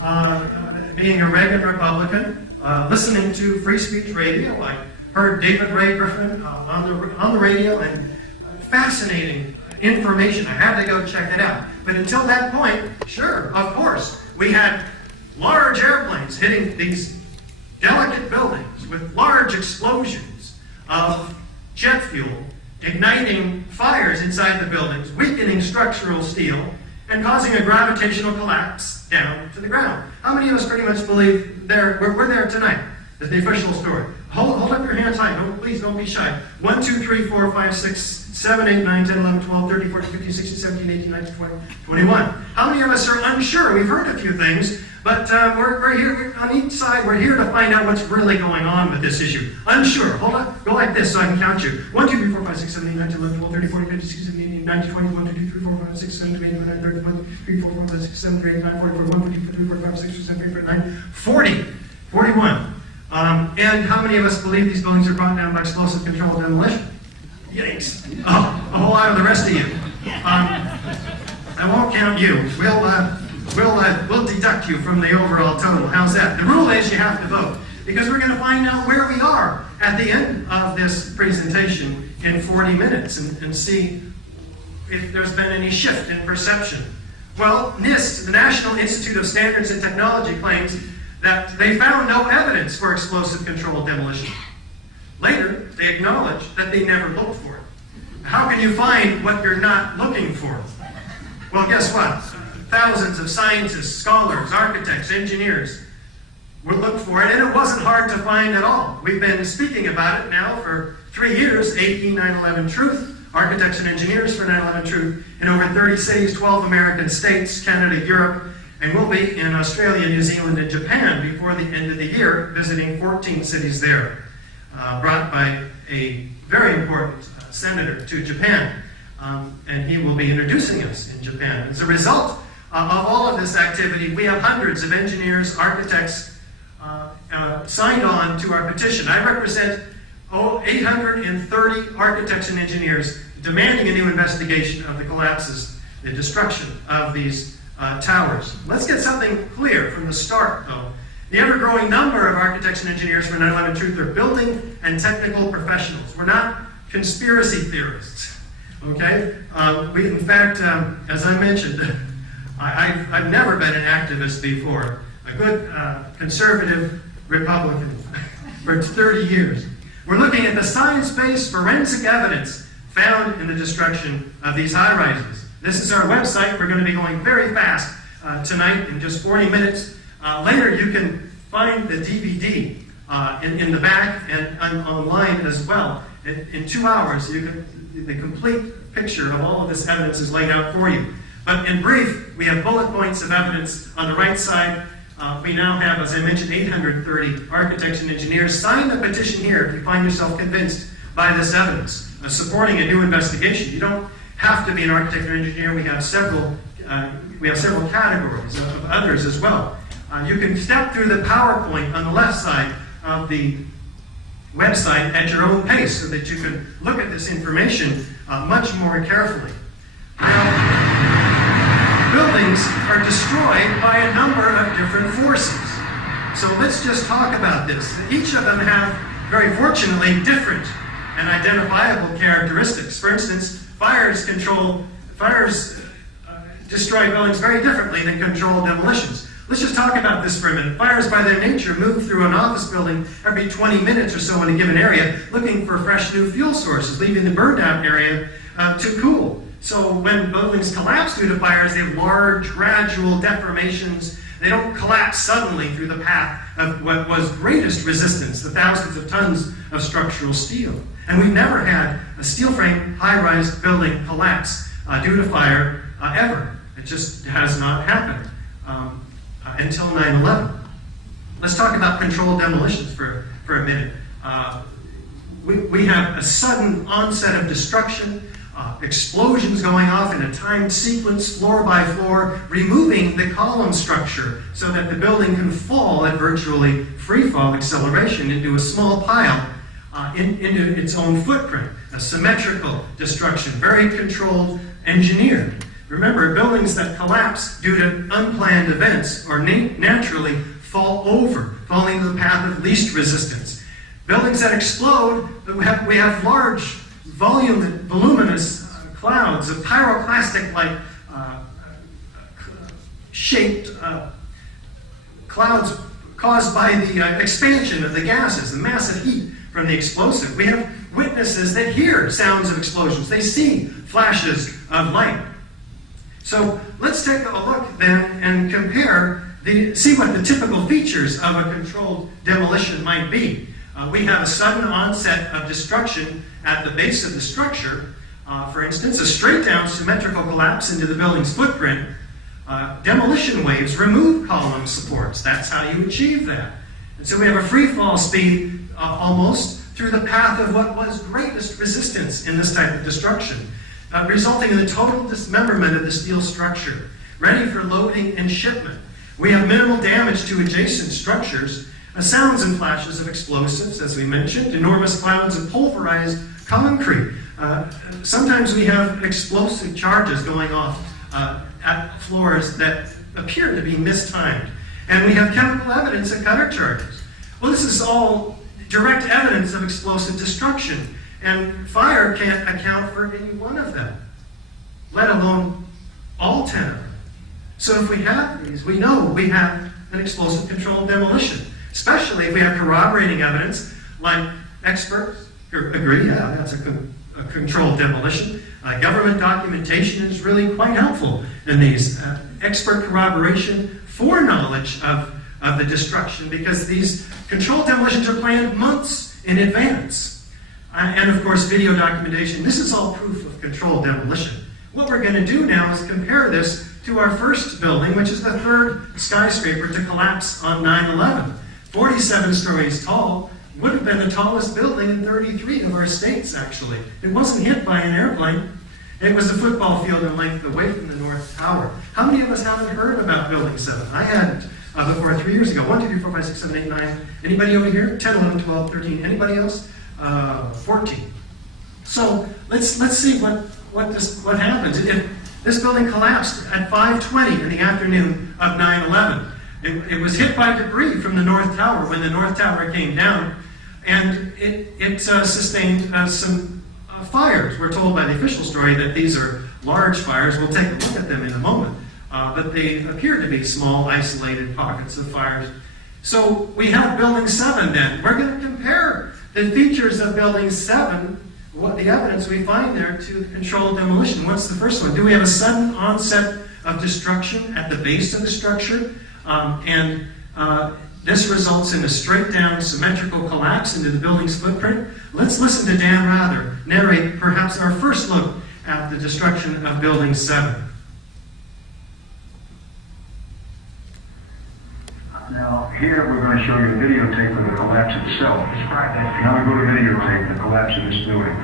being a Reagan Republican, listening to free speech radio. I heard David Ray Griffin on the radio, and fascinating information. I had to go check it out. But until that point, sure, of course, we had large airplanes hitting these delicate buildings with large explosions of jet fuel, igniting fires inside the buildings, weakening structural steel, and causing a gravitational collapse down to the ground. How many of us pretty much believe we're there tonight? That's the official story. Hold up your hands high. Please don't be shy. 1, 2, 3, 4, 5, 6, 7, 8, 9, 10, 11, 12, 13, 14, 15, 16, 17, 18, 19, 20, 21. How many of us are unsure? We've heard a few things, but we're here on each side. We're here to find out what's really going on with this issue. Unsure. Hold up. Go like this so I can count you. 1, 2, 3, 4, 5, 6, 7, 8, 9, 10, 11, 12, 13, 14, 15, 16, 17, 18, 19, 20, 1, 2, 3, 4, 5, 6, 7, 8, 9, 10, 11, 12, 13, 14, 15, 16, 17, 18, 19, 20, 21, 22, 23, 24, 25, 26, 27, 28, 29, 40. 41. And how many of us believe these buildings are brought down by explosive controlled demolition? Yikes. Oh, a whole lot of the rest of you. I won't count you. We'll deduct you from the overall total. How's that? The rule is you have to vote, because we're going to find out where we are at the end of this presentation in 40 minutes and see if there's been any shift in perception. Well, NIST, the National Institute of Standards and Technology, claims that they found no evidence for explosive controlled demolition. Later, they acknowledge that they never looked for it. How can you find what you're not looking for? Well, guess what? Thousands of scientists, scholars, architects, engineers would look for it, and it wasn't hard to find at all. We've been speaking about it now for 3 years, AP 9/11 Truth, Architects and Engineers for 9/11 Truth, in over 30 cities, 12 American states, Canada, Europe, and we'll be in Australia, New Zealand, and Japan before the end of the year, visiting 14 cities there, brought by a very important senator to Japan, and he will be introducing us in Japan. As a result of all of this activity, we have hundreds of engineers, architects signed on to our petition. I represent 830 architects and engineers demanding a new investigation of the collapses, the destruction of these towers. Let's get something clear from the start, though. The ever-growing number of architects and engineers for 9/11 Truth are building and technical professionals. We're not conspiracy theorists, okay? In fact, as I mentioned, I've never been an activist before. A good conservative Republican for 30 years. We're looking at the science-based forensic evidence found in the destruction of these high-rises. This is our website. We're going to be going very fast tonight in just 40 minutes. Later, you can find the DVD in the back and online as well. In 2 hours, the complete picture of all of this evidence is laid out for you. But in brief, we have bullet points of evidence on the right side. We now have, as I mentioned, 830 architects and engineers. Sign the petition here if you find yourself convinced by this evidence, supporting a new investigation. You don't have to be an architect or engineer. We have several categories of others as well. You can step through the PowerPoint on the left side of the website at your own pace so that you can look at this information much more carefully. Now, buildings are destroyed by a number of different forces. So let's just talk about this. Each of them have, very fortunately, different and identifiable characteristics. For instance, fires destroy buildings very differently than controlled demolitions. Let's just talk about this for a minute. Fires, by their nature, move through an office building every 20 minutes or so in a given area, looking for fresh new fuel sources, leaving the burned-out area to cool. So when buildings collapse due to fires, they have large, gradual deformations. They don't collapse suddenly through the path of what was greatest resistance, the thousands of tons of structural steel. And we've never had a steel frame high-rise building collapse due to fire ever. It just has not happened until 9/11. Let's talk about controlled demolitions for a minute. We have a sudden onset of destruction, explosions going off in a timed sequence, floor by floor, removing the column structure so that the building can fall at virtually free-fall acceleration into a small pile into its own footprint. A symmetrical destruction, very controlled, engineered. Remember, buildings that collapse due to unplanned events or naturally fall over, falling into the path of least resistance. Buildings that explode, we have large, voluminous clouds of pyroclastic-like shaped clouds caused by the expansion of the gases, the massive heat from the explosive. We have witnesses that hear sounds of explosions. They see flashes of light. So let's take a look then and compare, see what the typical features of a controlled demolition might be. We have a sudden onset of destruction at the base of the structure. For instance, a straight down symmetrical collapse into the building's footprint. Demolition waves remove column supports. That's how you achieve that. And so we have a free fall speed almost through the path of what was greatest resistance in this type of destruction, resulting in the total dismemberment of the steel structure, ready for loading and shipment. We have minimal damage to adjacent structures, sounds and flashes of explosives, as we mentioned, enormous clouds of pulverized concrete. Sometimes we have explosive charges going off at floors that appear to be mistimed. And we have chemical evidence of cutter charges. Well, this is all direct evidence of explosive destruction, and fire can't account for any one of them, let alone all 10 of them. So if we have these, we know we have an explosive controlled demolition, especially if we have corroborating evidence, like experts agree, yeah, that's a controlled demolition. Government documentation is really quite helpful in these. Expert corroboration, foreknowledge of the destruction, because these controlled demolitions are planned months in advance. And of course, video documentation. This is all proof of controlled demolition. What we're going to do now is compare this to our first building, which is the third skyscraper to collapse on 9/11. 47 stories tall, would have been the tallest building in 33 of our states, actually. It wasn't hit by an airplane. It was a football field in length away from the North Tower. How many of us haven't heard about Building 7? I hadn't before 3 years ago. 1, 2, 3, 4, 5, 6, 7, 8, 9. Anybody over here? 10, 11, 12, 13. Anybody else? 14. So let's see what happens. If this building collapsed at 5:20 in the afternoon of 9/11, it was hit by debris from the North Tower when the North Tower came down, and it sustained some fires. We're told by the official story that these are large fires. We'll take a look at them in a moment. But they appear to be small, isolated pockets of fires. So we have Building 7 then. We're going to compare the features of Building 7, what the evidence we find there, to controlled demolition. What's the first one? Do we have a sudden onset of destruction at the base of the structure? This results in a straight down symmetrical collapse into the building's footprint. Let's listen to Dan Rather narrate perhaps our first look at the destruction of Building 7. Now, here we're going to show you a videotape of the collapse itself. Now we go to videotape the collapse of this building.